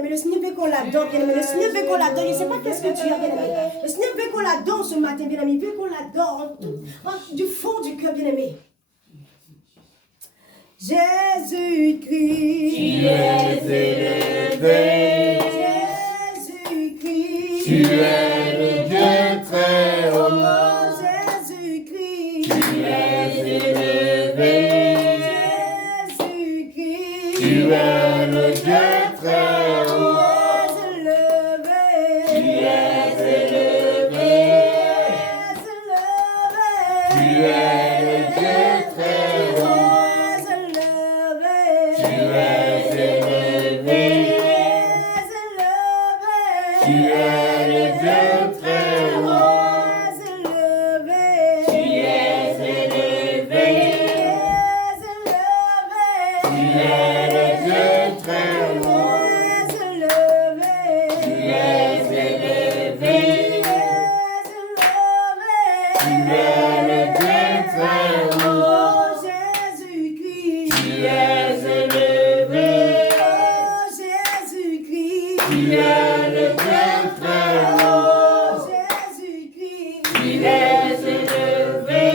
bien-aimé. Le Seigneur veut qu'on l'adore, bien-aimé. Le Seigneur veut qu'on l'adore. Je ne sais pas qu'est-ce que tu as, bien-aimé. Le Seigneur veut qu'on l'adore ce matin, bien-aimé. Il veut qu'on l'adore du fond du cœur, bien-aimé. Jésus-Christ, tu es élevé. Jésus-Christ, Tu es le Dieu très haut. oh Jésus-Christ, Tu es élevé. Jésus-Christ, Tu es le Dieu très haut. Tu es élevé. Tu es le Dieu très haut. Tu es élevé. Tu es le Dieu très haut. Tu es élevé. Tu es le Dieu très haut. Tu es élevé. Tu es le Dieu très haut. Jésus-Christ, Tu es élevé. Jésus-Christ, Tu es le Dieu très haut. Jésus-Christ, Tu es élevé.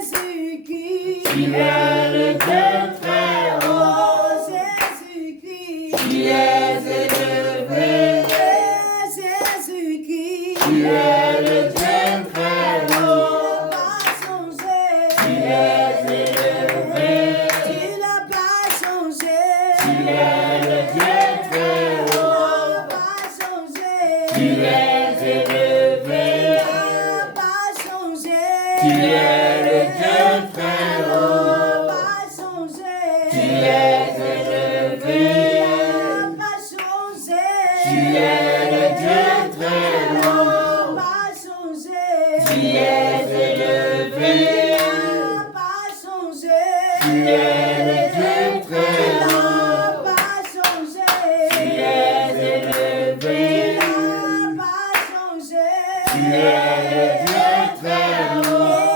Jésus-Christ, Tu es le Dieu très haut. Jésus-Christ, Tu es élevé. Jésus-Christ, Tu es le Dieu très haut. Tu es élevé. tu n'as pas changé, Tu es le Dieu très haut. pas changé, Tu es élevé. pas changé, Tu es le Dieu très haut. pas changé, Tu es élevé. pas changé, Tu es le Dieu très haut. pas changé, Tu es élevé. pas changé, Tu es le Dieu très haut. pas changé, Tu es élevé. pas changé, Tu es le Dieu très haut.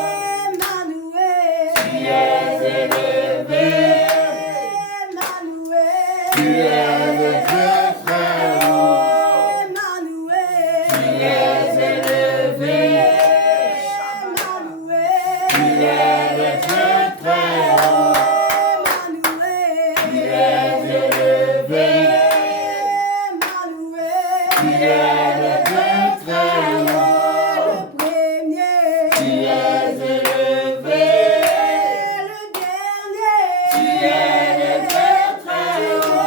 Emmanuel, Tu es élevé. Emmanuel, Tu es le Dieu très haut. Emmanuel, Tu es élevé. Emmanuel, Tu es le Dieu très haut. Emmanuel, Tu es élevé. Emmanuel, Tu es le Dieu très haut. le premier, Tu es élevé. le dernier, Tu es le Dieu très haut.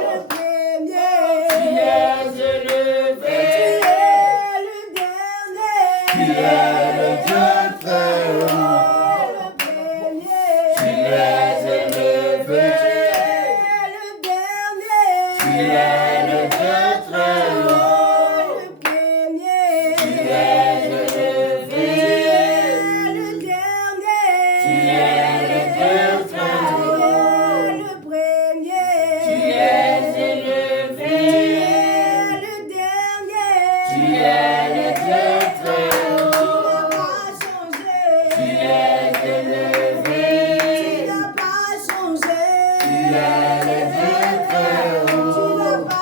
le premier, Tu es élevé. le dernier, Tu es le Dieu très haut. le premier, Tu es élevé. le dernier, Tu es le Dieu très haut. le premier, Tu es élevé. le dernier, Tu es le Dieu très haut. le premier, Tu es élevé. le dernier, Tu es le Dieu très haut. pas changé, Tu es élevé. tu n'as pas changé, Tu es le Dieu très haut. tu n'as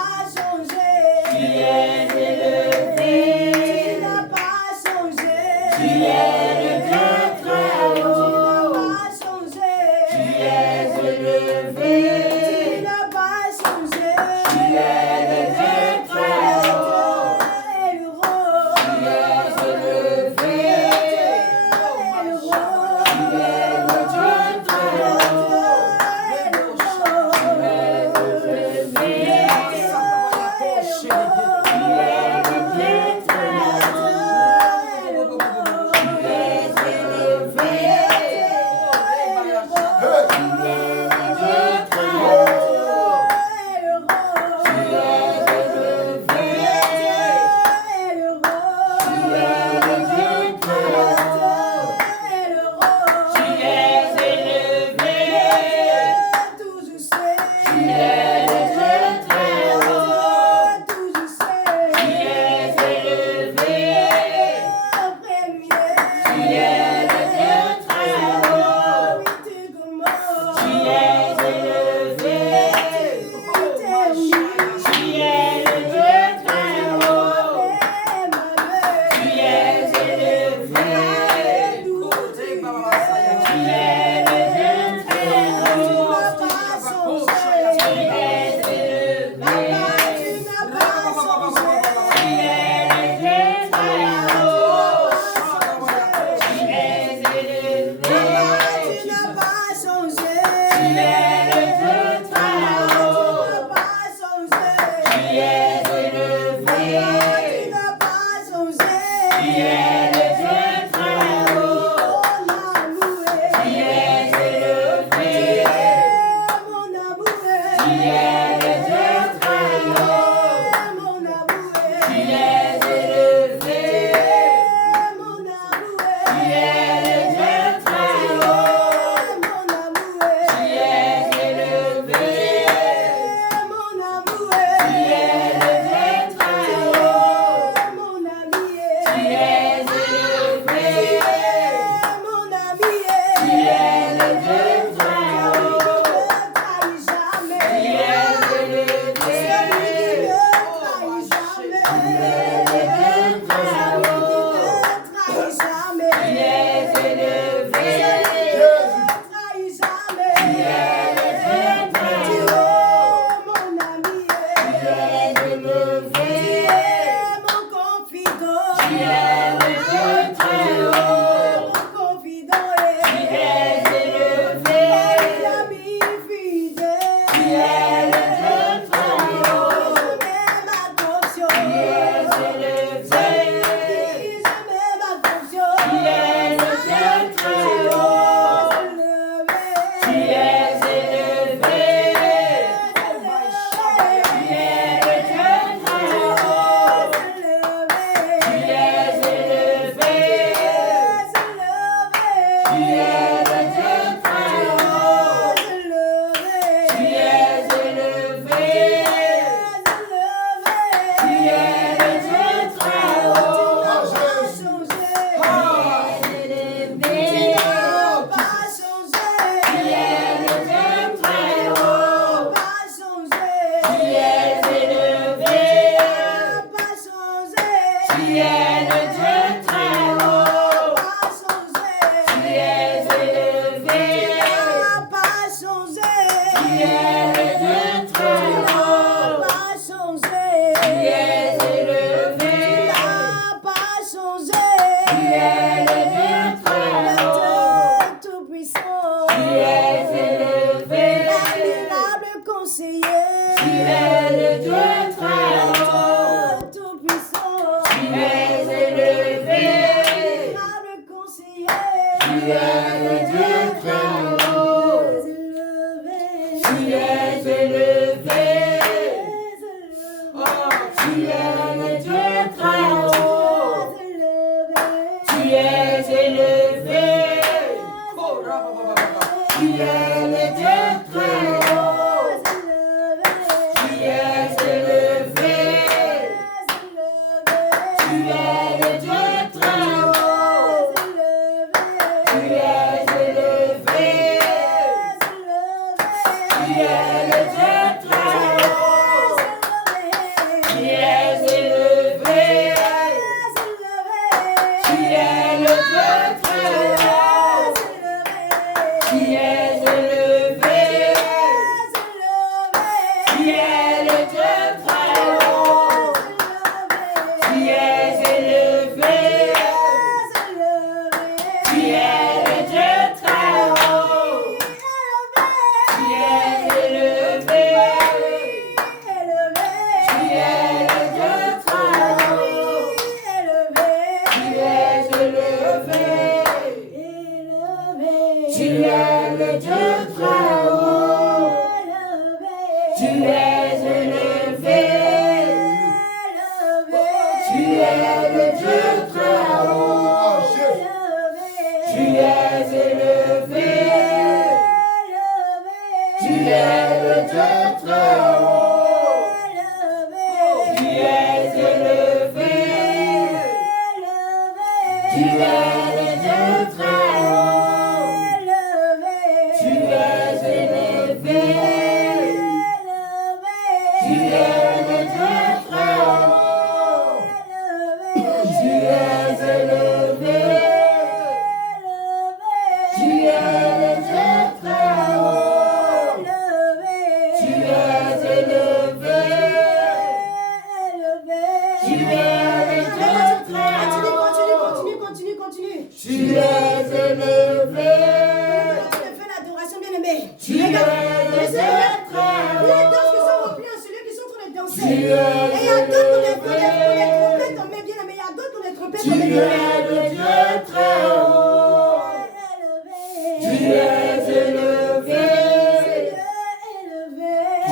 Tu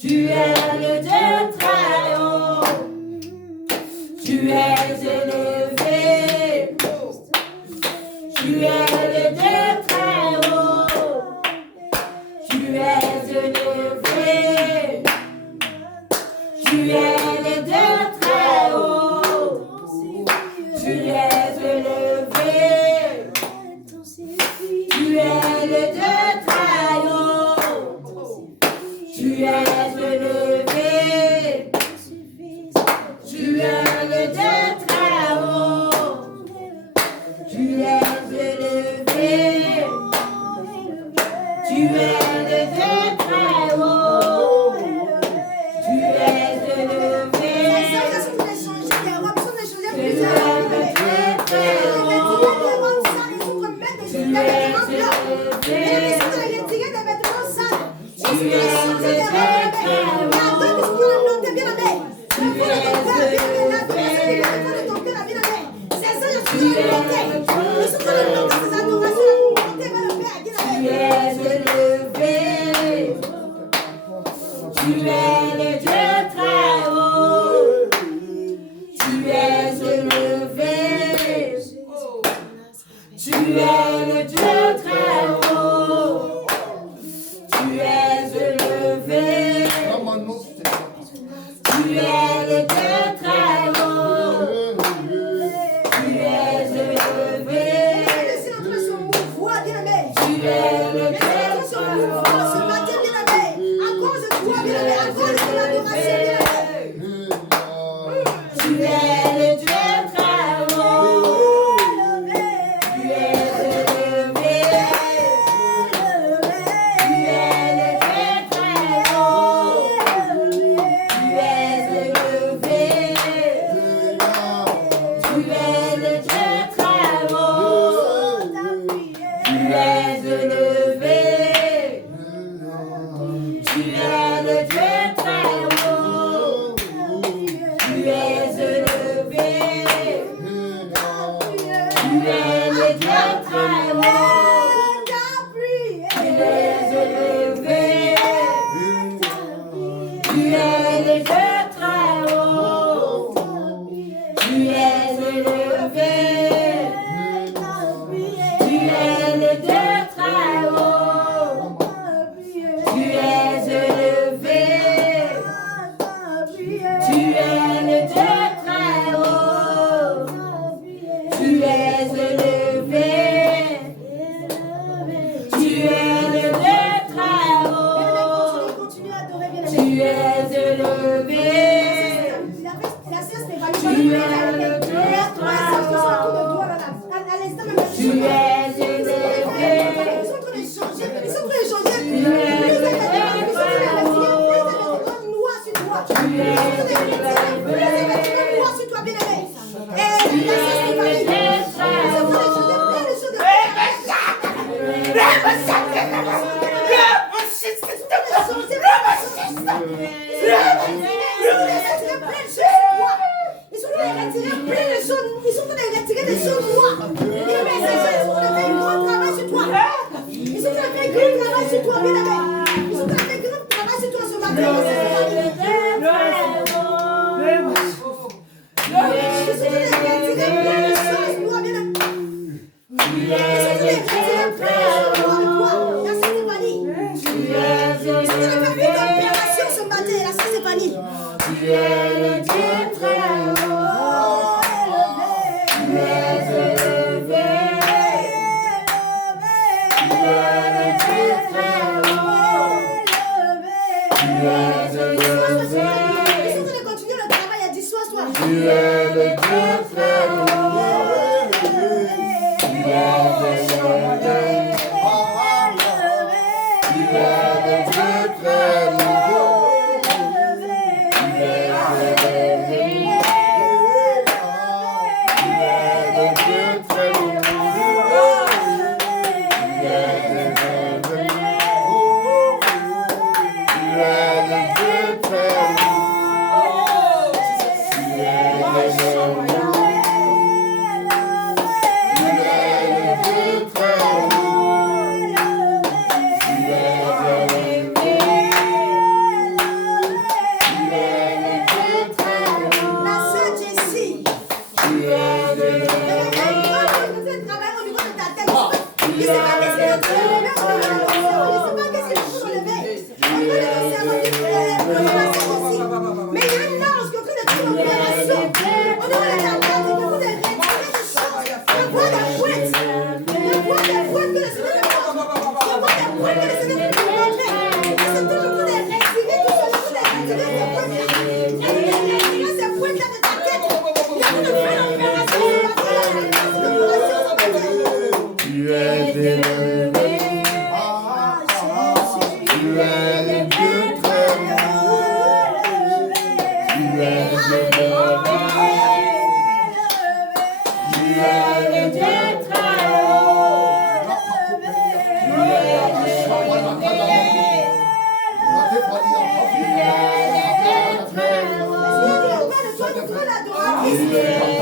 Tu es le Dieu très haut. Tu es élevé. Tu es le Dieu très haut. Tu es élevé. Tu es le Dieu très haut. Tu es élevé. Tu es le Dieu très haut. Tu es élevé. Tu es le Dieu très haut. Tu es élevé. Tu es le Dieu très haut. Tu es élevé.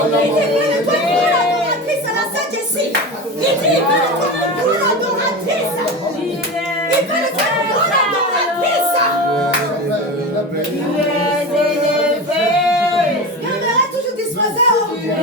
de toi une grande adoratrice à la Sainte-Jessie. Il dit, il veut de toi une grande adoratrice. Il veut de toi une grande adoratrice. Garderai toujours disposé au Dieu.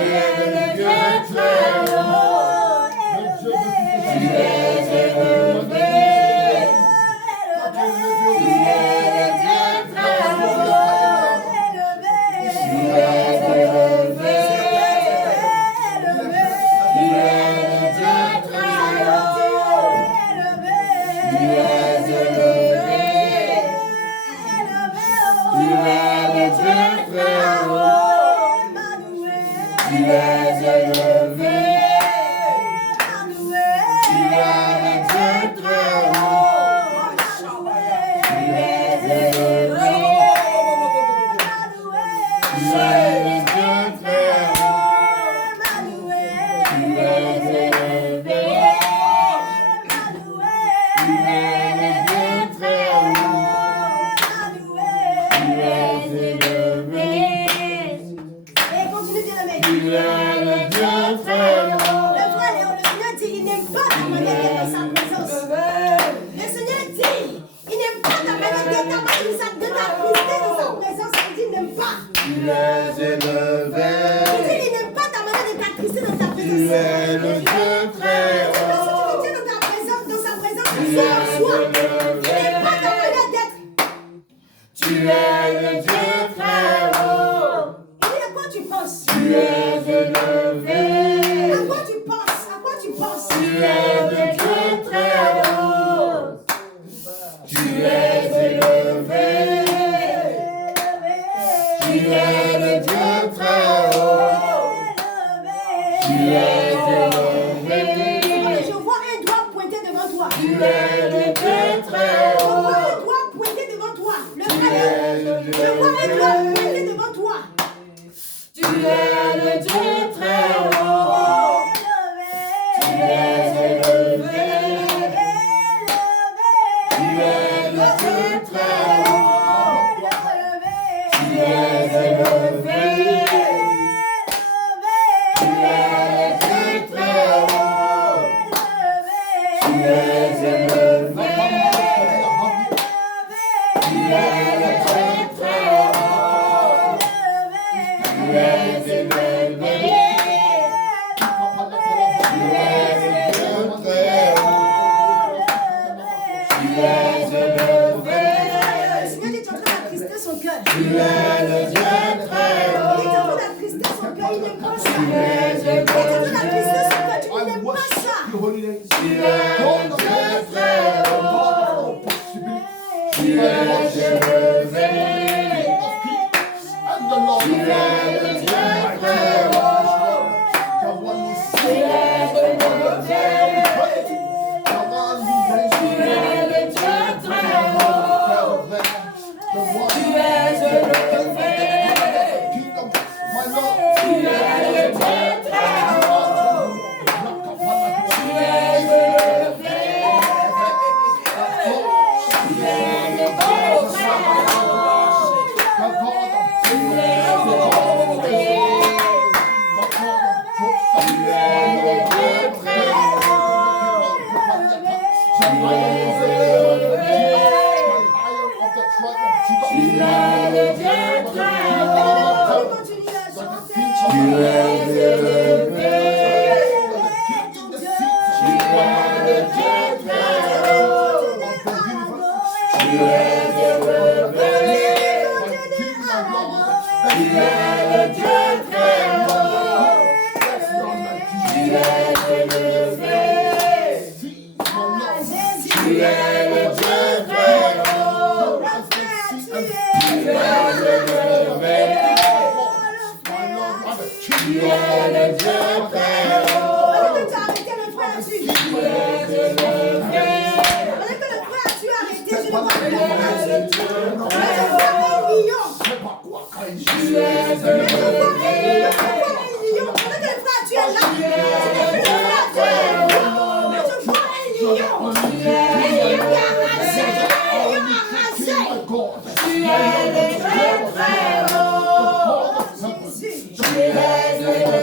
Tu es le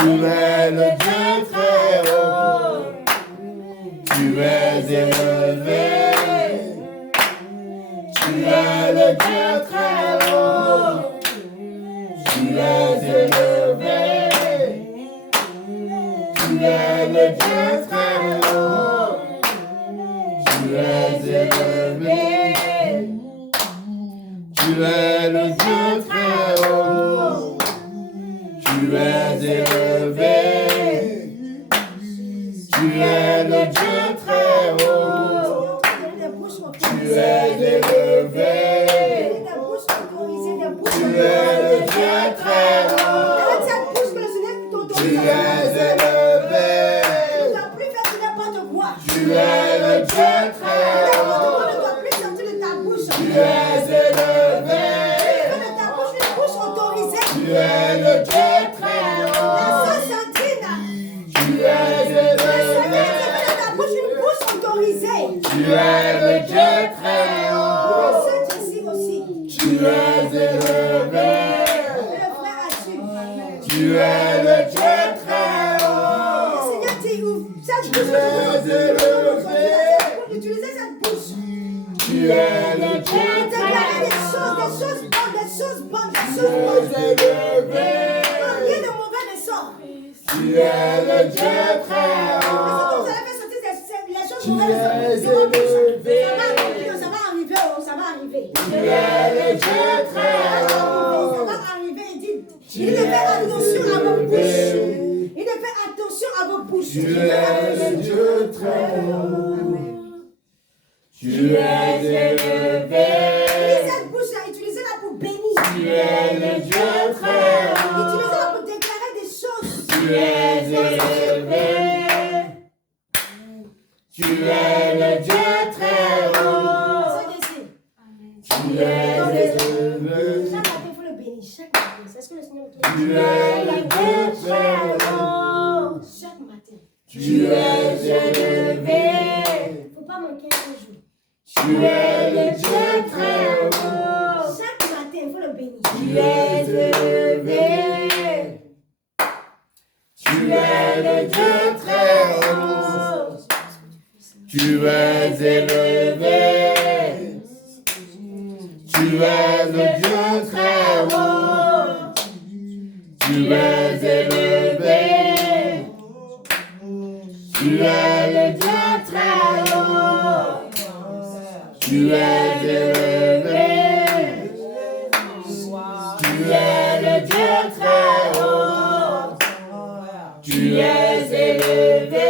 Tu es le Dieu très haut. Tu es élevé. Tu es le Dieu très haut. Tu es élevé. Tu es le Dieu très haut. Tu es élevé. Tu es le Dieu très haut. Tu es élevé. Tu es le Dieu très haut. Tu es élevé. Tu es le Dieu très haut. Tu es élevé. Tu es le Dieu très haut. Tu es élevé. Tu es le Dieu très haut. Tu es élevé. Tu es le Dieu très haut. Tu es élevé. Tu es le Dieu très haut. Tu es élevé. Utilisez cette bouche. Tu es le Dieu Déclarez des choses bonnes, des choses bonnes, des choses bonnes. Rien de mauvais ne sort. Tu es le Dieu très haut. Vous allez faire sortir les choses mauvaises. Ça va arriver, ça va arriver. Tu es le Dieu très haut. Ça va arriver, il ne fait attention à vos bouches. Il ne fait attention à vos bouches. Tu es le Dieu très haut. Tu es élevé. Cette bouche-là, utilisez-la pour bénir. Tu es le Dieu très haut. Utilisez-la pour déclarer des choses. Tu es élevé. Tu es le Dieu très haut. Tu es élevé. Chaque matin, il faut le bénir. Chaque matin. C'est ce que le Seigneur me dit. Tu es le Dieu très haut. Chaque matin. Tu es élevé. Il ne faut pas manquer un jour. Tu es le Dieu très haut. Chaque matin, il faut le bénir. Tu es élevé. Tu es le Dieu très haut. Tu es élevé. Tu es le Dieu très haut. Tu es élevé. Tu es le Dieu très haut. Tu es élevé. Tu es le Dieu très haut. Tu es élevé.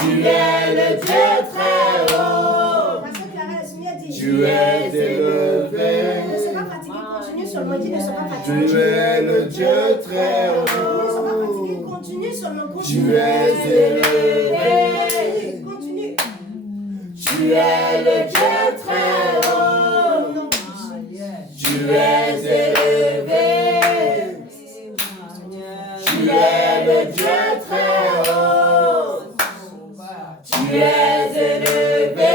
Tu es le Dieu très haut. Tu es élevé. Ne sois pas fatigué, continue seulement. Dis ne sois pas Tu fatigué. es le Dieu très Ne sois pas haut. fatigué, continue seulement. Tu Continue. es élevé. Continue. Tu es le Dieu très haut. Tu es élevé. Tu es le Dieu très haut. Tu es élevé.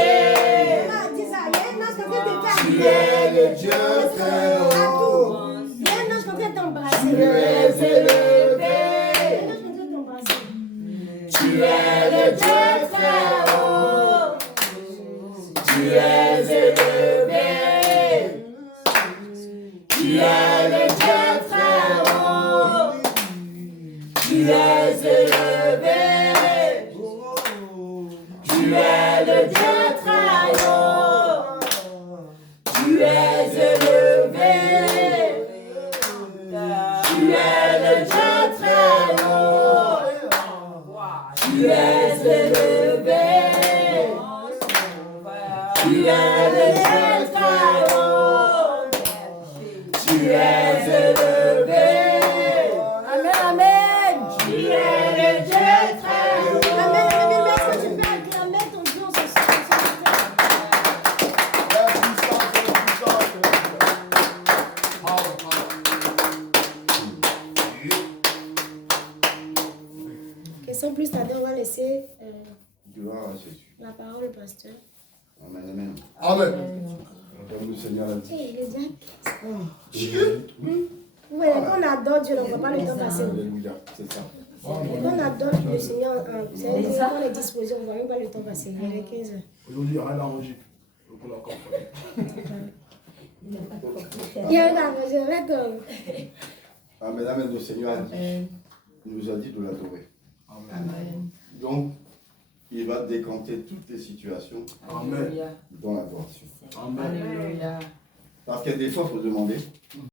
Tu es le Dieu très haut. Tu es élevé. Tu es le Dieu très haut. Tu es élevé. Tu es le Dieu très haut. Tu es élevé. Tu es le Dieu très haut. Tu es élevé. Tu es le Dieu très haut. Tu es élevé. Tu es le Dieu très haut. Tu es élevé. Amen, amen. Tu es le Dieu très haut. Amen, amen. Est-ce que tu peux acclamer ton Dieu ce soir? Question plus tarder, on va laisser la parole au pasteur. Amen, amen. Amen. Donne-nous, Seigneur, la Hey, il est déjà Vous voyez, quand on adore Dieu, on ne voit pas le temps passer. Alléluia, c'est ça. Quand on adore le Seigneur, c'est quand on est disposé, on ne voit même pas le temps passer. Il est 15 heures. Aujourd'hui, il y aura la rogie. Pour la campagne. Il y a une arrangée, d'accord. Mesdames et le Seigneur nous a dit de l'adorer. Amen. Donc, il va décanter toutes les situations Amen. dans l'adoration. Amen. Parce que des fois, il faut demander.